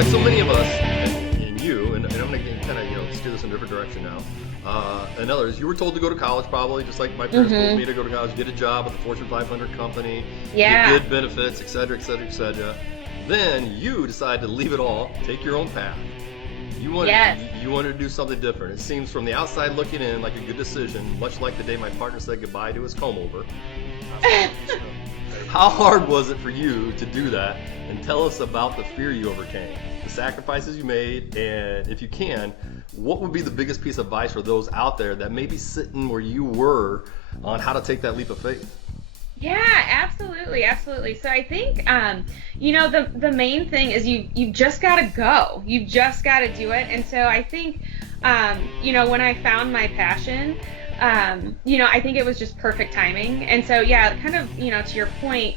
like so many of us, and you, and I'm going to kind of steer this in a different direction now. And others, you were told to go to college probably, just like my parents told me to go to college, get a job with a Fortune 500 company, get good benefits, et cetera, et cetera, et cetera. Then you decide to leave it all, take your own path. You wanted to do something different. It seems from the outside looking in like a good decision, much like the day my partner said goodbye to his comb over. How hard was it for you to do that? And tell us about the fear you overcame, the sacrifices you made, and if you can, what would be the biggest piece of advice for those out there that may be sitting where you were on how to take that leap of faith? Yeah, absolutely. So I think, the main thing is you've just got to go. You've just got to do it. And so I think, when I found my passion, I think it was just perfect timing. And so, kind of, to your point,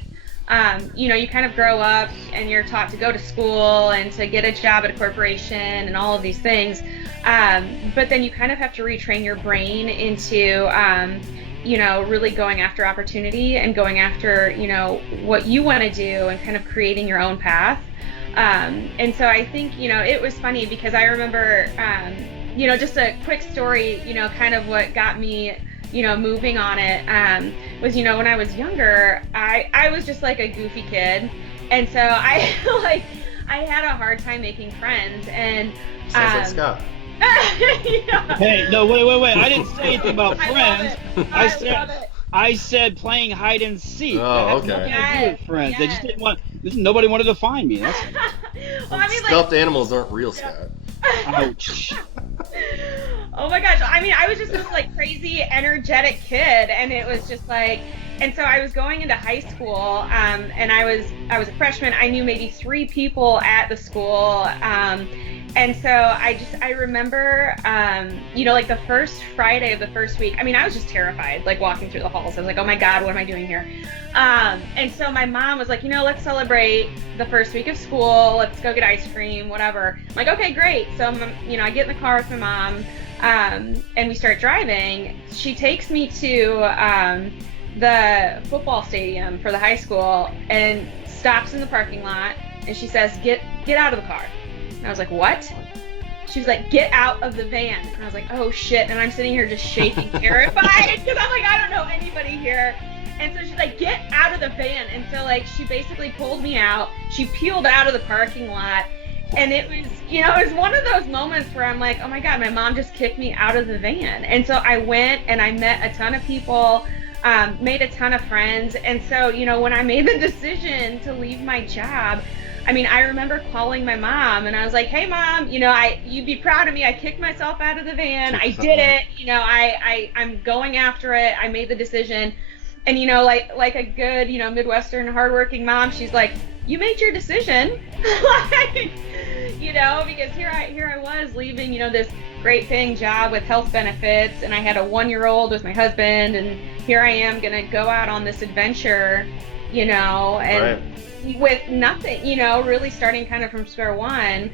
you kind of grow up and you're taught to go to school and to get a job at a corporation and all of these things. But then you kind of have to retrain your brain into, really going after opportunity and going after, what you want to do and kind of creating your own path. And so I think, it was funny because I remember, just a quick story, kind of what got me, moving on it, was, when I was younger, I was just like a goofy kid. And so I had a hard time making friends. And sounds like Scott. Hey, no, wait. I didn't say anything about friends. I said playing hide and seek. Oh, okay. Nothing to do with friends. Yes. They just didn't want. Nobody wanted to find me. That's Stuffed animals aren't real, Scott. ouch. Oh my gosh. I was just this crazy, energetic kid, and it was just and so I was going into high school, and I was a freshman. I knew maybe 3 people at the school, and so I remember, the first Friday of the first week, I was just terrified, walking through the halls. I was like, oh my God, what am I doing here? And so my mom was like, let's celebrate the first week of school. Let's go get ice cream, whatever. I'm like, okay, great. So, I get in the car with my mom, and we start driving. She takes me to the football stadium for the high school and stops in the parking lot, and she says, get out of the car. And I was like, what? She was like, get out of the van. And I was like, oh shit. And I'm sitting here just shaking, terrified, because I'm like, I don't know anybody here. And so she's like, get out of the van. And so she basically pulled me out. She peeled out of the parking lot. And it was, it was one of those moments where I'm like, oh my God, my mom just kicked me out of the van. And so I went and I met a ton of people, made a ton of friends. And so, when I made the decision to leave my job, I remember calling my mom and I was like, hey mom, you'd be proud of me. I kicked myself out of the van. I did it. I'm going after it. I made the decision. And, like a good, Midwestern hardworking mom, she's like, you made your decision. Because here I was leaving, this great paying job with health benefits, and I had a 1-year-old with my husband, and here I am going to go out on this adventure, and Right. with nothing, really starting kind of from square one.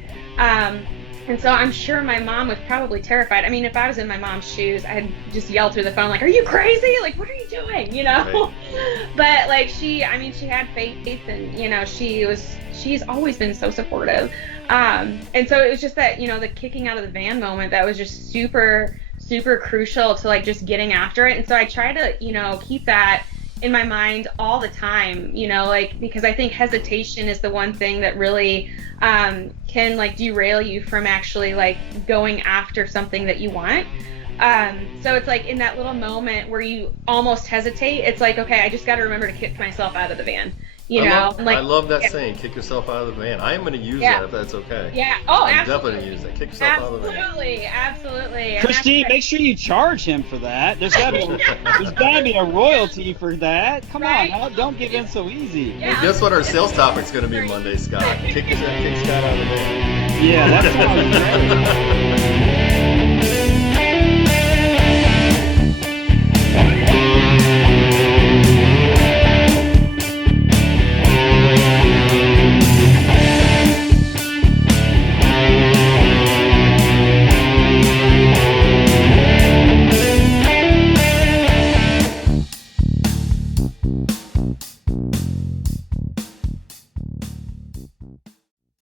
And so I'm sure my mom was probably terrified. If I was in my mom's shoes, I'd just yell through the phone, like, are you crazy? Like, what are you doing? Right. But she had faith, and, she's always been so supportive. And so it was just that, the kicking out of the van moment that was just super, super crucial to just getting after it. And so I try to, keep that in my mind all the time, because I think hesitation is the one thing that really can derail you from actually going after something that you want. So it's in that little moment where you almost hesitate, it's okay, I just got to remember to kick myself out of the van. I love that saying, kick yourself out of the van. I am going to use that if that's okay. Yeah. Oh, I'm absolutely. definitely going to use that. Kick yourself out of the van. Absolutely. Christine, make sure you charge him for that. There's got to be a royalty for that. Come on, don't give in so easy. Yeah. Well, guess what our sales topic's going to be Monday, Scott? Kick Scott out of the van. Yeah, that's how